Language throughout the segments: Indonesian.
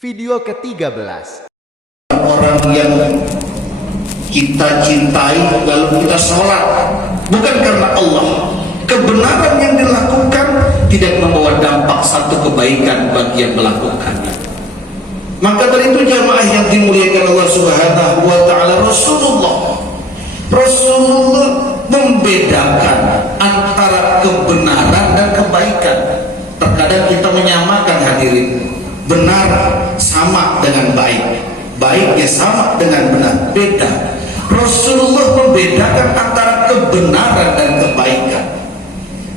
Video ke-13. Orang yang kita cintai lalu kita sholat bukan karena Allah, kebenaran yang dilakukan tidak membawa dampak satu kebaikan bagi yang melakukannya. Maka dari itu jamaah yang dimuliakan Allah Subhanahu wa ta'ala, Rasulullah membedakan antara kebenaran dan kebaikan. Terkadang kita menyamakan, hadirin, benar sama dengan baik, baiknya sama dengan benar, beda. Rasulullah membedakan antara kebenaran dan kebaikan.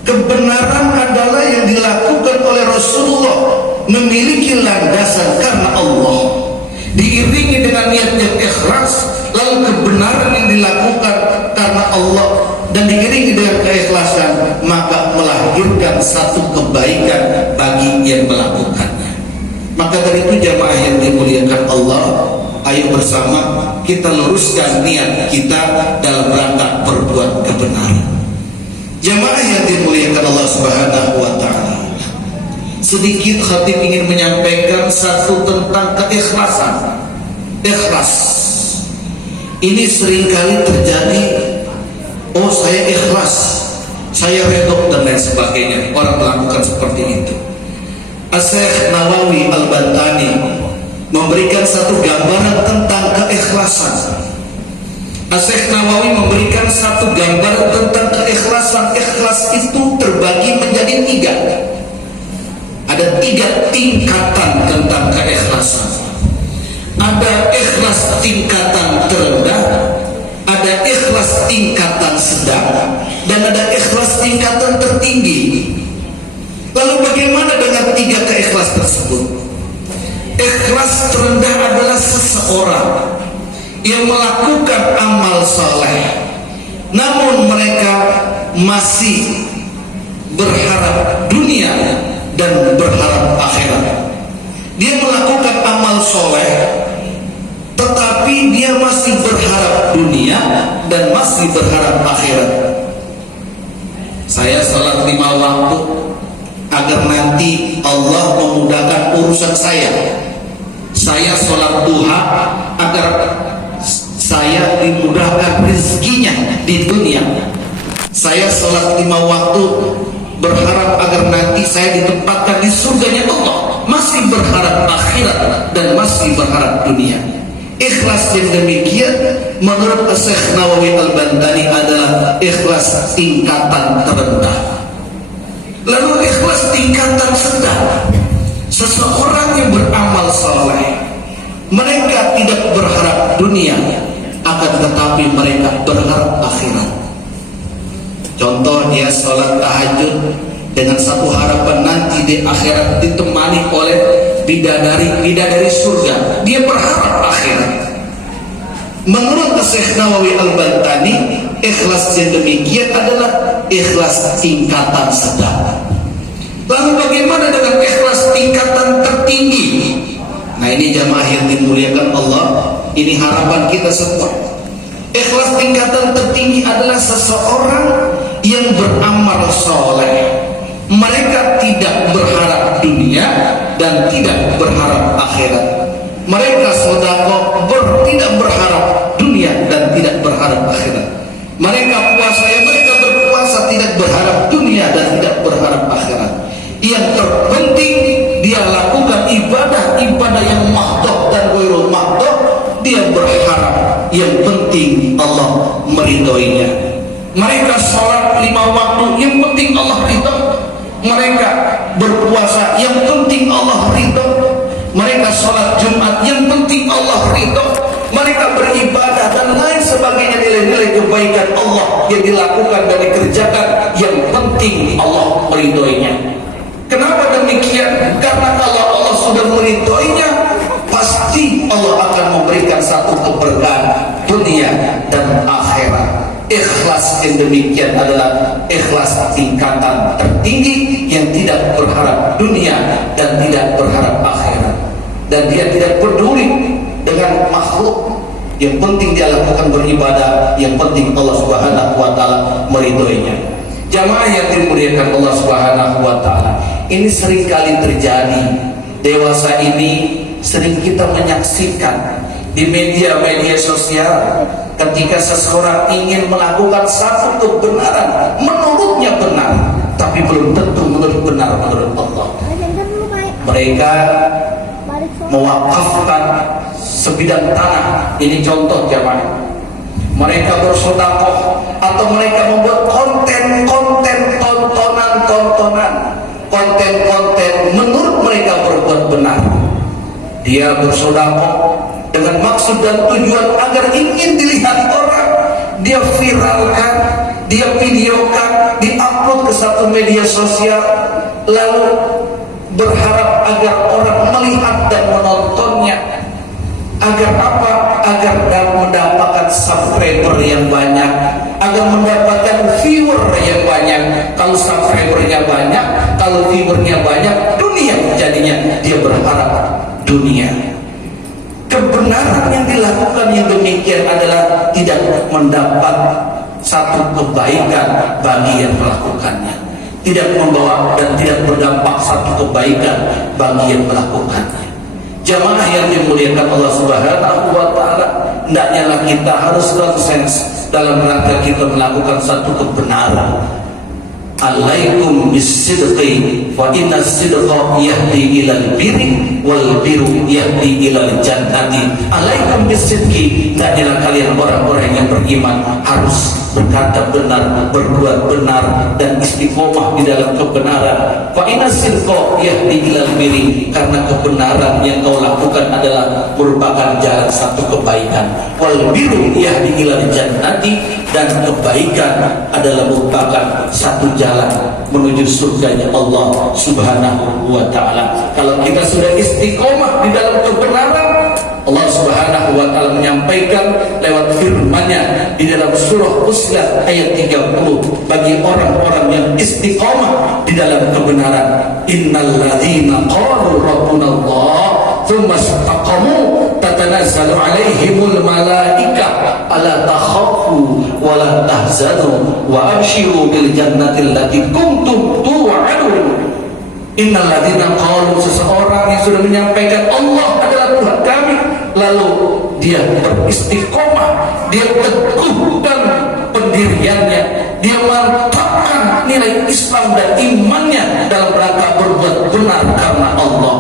Kebenaran adalah yang dilakukan oleh Rasulullah, memiliki landasan karena Allah, diiringi dengan niat yang ikhlas. Lalu kebenaran yang dilakukan karena Allah dan diiringi dengan keikhlasan, maka melahirkan satu kebaikan bagi yang melakukannya. Maka dari itu jamaah yang dimuliakan Allah, ayo bersama kita luruskan niat kita dalam rangka berbuat kebenaran. Jamaah yang dimuliakan Allah Subhanahu wa ta'ala, sedikit khatib ingin menyampaikan satu tentang keikhlasan. Ikhlas ini seringkali terjadi, oh saya ikhlas, saya redha dan lain sebagainya. Orang melakukan seperti itu. Syekh Nawawi Al-Bantani memberikan satu gambaran tentang keikhlasan. Syekh Nawawi memberikan satu gambaran tentang keikhlasan. Ikhlas itu terbagi menjadi tiga. Ada tiga tingkatan tentang keikhlasan. Ada ikhlas tingkatan terendah, ada ikhlas tingkatan sedang, dan ada ikhlas tingkatan tertinggi. Lalu bagaimana dengan tiga keikhlas tersebut? Ikhlas terendah adalah seseorang yang melakukan amal saleh, namun mereka masih berharap dunia dan berharap akhirat. Dia melakukan amal soleh, tetapi dia masih berharap dunia dan masih berharap akhirat. Saya sholat 5 waktu agar nanti Allah memudahkan urusan saya. Saya sholat duha agar saya dimudahkan rezekinya di dunia. Saya sholat 5 waktu berharap agar nanti saya ditempatkan di surganya Allah. Masih berharap akhirat dan masih berharap dunia. Ikhlas yang demikian menurut Syekh Nawawi Al-Bantani adalah ikhlas tingkatan terendah. Lalu ikhlas tingkatan sedang, seseorang yang beramal saleh, mereka tidak berharap dunia, akan tetapi mereka berharap akhirat. Contoh, dia sholat tahajud dengan satu harapan nanti di akhirat ditemani oleh bidadari surga. Dia berharap akhirat. Menurut Syekh Nawawi Al-Bantani, ikhlas yang demikian adalah ikhlas tingkatan sedang. Lalu bagaimana dengan ikhlas tingkatan tertinggi? Nah, ini jamaah yang dimuliakan Allah, ini harapan kita semua. Ikhlas tingkatan tertinggi adalah seseorang yang beramal soleh. Mereka tidak berharap dunia dan tidak berharap akhirat. Mereka sedekah tidak berharap dunia dan tidak berharap akhirat. Mereka puasa, mereka berpuasa tidak berharap dunia dan tidak berharap akhirat. Yang terpenting dia lakukan ibadah yang mahdhah dan ghairul mahdhah. Dia berharap yang penting Allah meridhoinya. Mereka sholat 5 waktu, yang penting Allah ridho. Mereka berpuasa, yang penting Allah ridho. Mereka sholat Jumat, yang penting Allah ridho. Mereka beribadah dan lain sebagainya, nilai-nilai kebaikan Allah yang dilakukan dan dikerjakan, yang penting Allah meridhoinya. Kenapa demikian? Karena kalau Allah sudah meridhoinya, pasti Allah akan memberikan satu keberkahan dunia dan akhirat. Ikhlas yang demikian adalah ikhlas tingkatan tertinggi yang tidak berharap dunia dan tidak berharap akhirat, dan dia tidak peduli dengan makhluk. Yang penting dia lakukan beribadah, yang penting Allah Subhanahu wa ta'ala meridhoinya. Jamaah yang dimuliakan Allah Subhanahu wa ta'ala, ini seringkali terjadi. Dewasa ini sering kita menyaksikan di media-media sosial ketika seseorang ingin melakukan satu kebenaran menurutnya benar, tapi belum tentu benar menurut Allah. Mereka mewakafkan sebidang tanah, ini contoh jamaah. Mereka bersedekah atau mereka membuat konten-konten tontonan, konten-konten menurut mereka berbuat benar. Dia bersedekah dengan maksud dan tujuan agar ingin dilihat orang. Dia viralkan, dia videokan, diupload ke satu media sosial, lalu berharap agar orang melihat dan menontonnya. Agar apa? Agar mendapatkan subscriber yang banyak, agar mendapatkan viewer yang banyak. Kalau subscribernya banyak, kalau viewernya banyak, dunia jadinya. Dia berharap dunia. Kebenaran yang dilakukan yang demikian adalah tidak mendapat satu kebaikan bagi yang melakukannya, tidak membawa dan tidak berdampak satu kebaikan bagi yang melakukannya. Jamaah yang dimuliakan Allah Subhanahu wa taala, hendaknya kita harus konsens dalam rangka kita melakukan satu kebenaran. Alaikum bisidqi fa inna sidqa yahdi ilal birri wal birru yahdi ilal jannati. Alaikum bisidqi, hendaknya kalian orang-orang yang beriman harus berkata benar, berbuat benar, dan istiqomah di dalam kebenaran. Fa inna sidqa yahdi ilal birri, karena kebenaran yang kau lakukan adalah merupakan jalan satu kebaikan. Wal birru yahdi ilal jannati, dan kebaikan adalah merupakan satu jalan menuju surganya Allah Subhanahu wa taala. Kalau kita sudah istiqomah di dalam kebenaran, Allah Subhanahu wa taala menyampaikan lewat firman-Nya di dalam surah Fussilat ayat 30, bagi orang-orang yang istiqomah di dalam kebenaran, innalladzina qalu rabbunallah tsumma istaqamu tatanazzalu alaihimul malaikah alla takhafu wa la tahzanu wa abshiru bil jannati allati kuntum tu'adun. Innalladzina qalu, seseorang yang sudah menyampaikan Allah adalah Tuhan kami, lalu dia beristiqomah, dia teguhkan pendiriannya, dia mantapkan nilai Islam dan imannya dalam rangka berbuat benar karena Allah.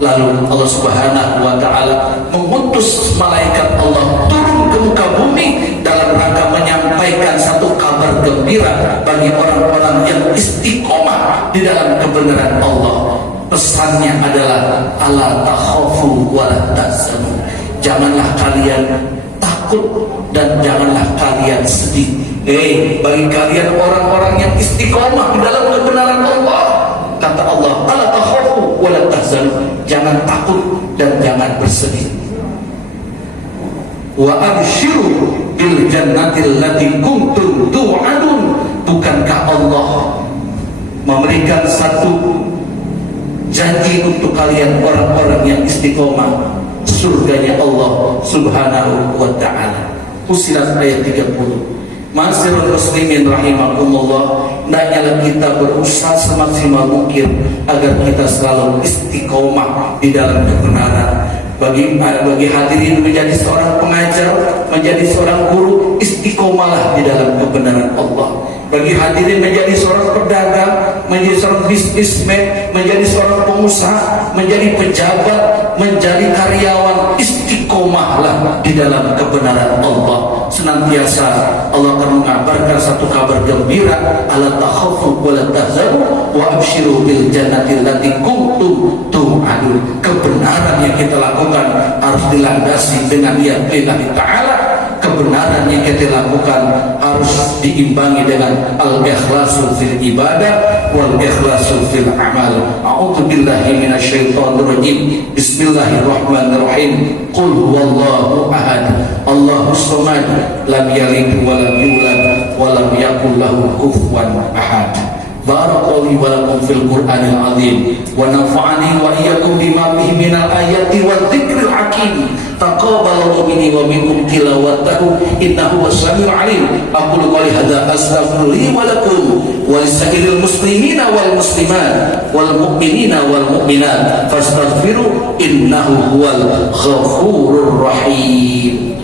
Lalu Allah Subhanahu wa taala mengutus malaikat Allah turun ke muka bumi dalam rangka menyampaikan satu kabar gembira bagi orang-orang yang istiqomah di dalam kebenaran Allah. Pesannya adalah ala takhafu wa la tahzanu. Janganlah kalian takut dan janganlah kalian sedih. Bagi kalian orang-orang yang istiqomah di dalam kebenaran Allah, kata Allah, ala takhafu wa la tahzanu. Jangan takut dan jangan bersedih. Wa abshiru bil jannati allati kuntum tu'adun. Bukankah Allah memberikan satu janji untuk kalian orang-orang yang istiqomah, surganya Allah Subhanahu wa taala. Fussilat ayat 30. Ma'asyiral muslimin rahimakumullah, hendaknya kita berusaha semaksimal mungkin agar kita selalu istiqomah di dalam kebenaran. Bagi hadirin menjadi seorang pengajar, menjadi seorang guru, istiqomahlah di dalam kebenaran Allah. Bagi hadirin menjadi seorang pedagang, menjadi seorang bisnismen, menjadi seorang pengusaha, menjadi pejabat, menjadi karyawan, istiqomahlah di dalam kebenaran Allah. Senantiasa Allah akan mengabarkan satu kabar gembira, ala takhafu wa la tahzanu wa abshiru bil jannati allati kuntum tu'adun. Kebenaran yang kita lakukan harus dilandasi dengan yakin ta'ala. Kebenaran yang kita lakukan harus diimbangi dengan al-ikhlasu fil ibadah wal ikhlasu fil amal. A'udzu billahi minasyaitonir rajim. Bismillahirrahmanirrahim. Qul huwallahu ahad, Allahus samad, lam yalid wa lam yulad wa lam yakul lahu kufuwan ahad. Barakallahu wa lakum fil Qur'anil azim wa nafa'ani wa iyyakum bima fihi minal ayati wa dzikril hakim. Taqabbalallahu minni wa minkum tilawatahu innahu was-sami'ul 'alim. Aqulu qali hadza astaghfirullahi wa lakum walisairil muslimina wal muslimat wal mu'minina wal mu'minat fastaghfiru innahu huwal ghafurur rahim.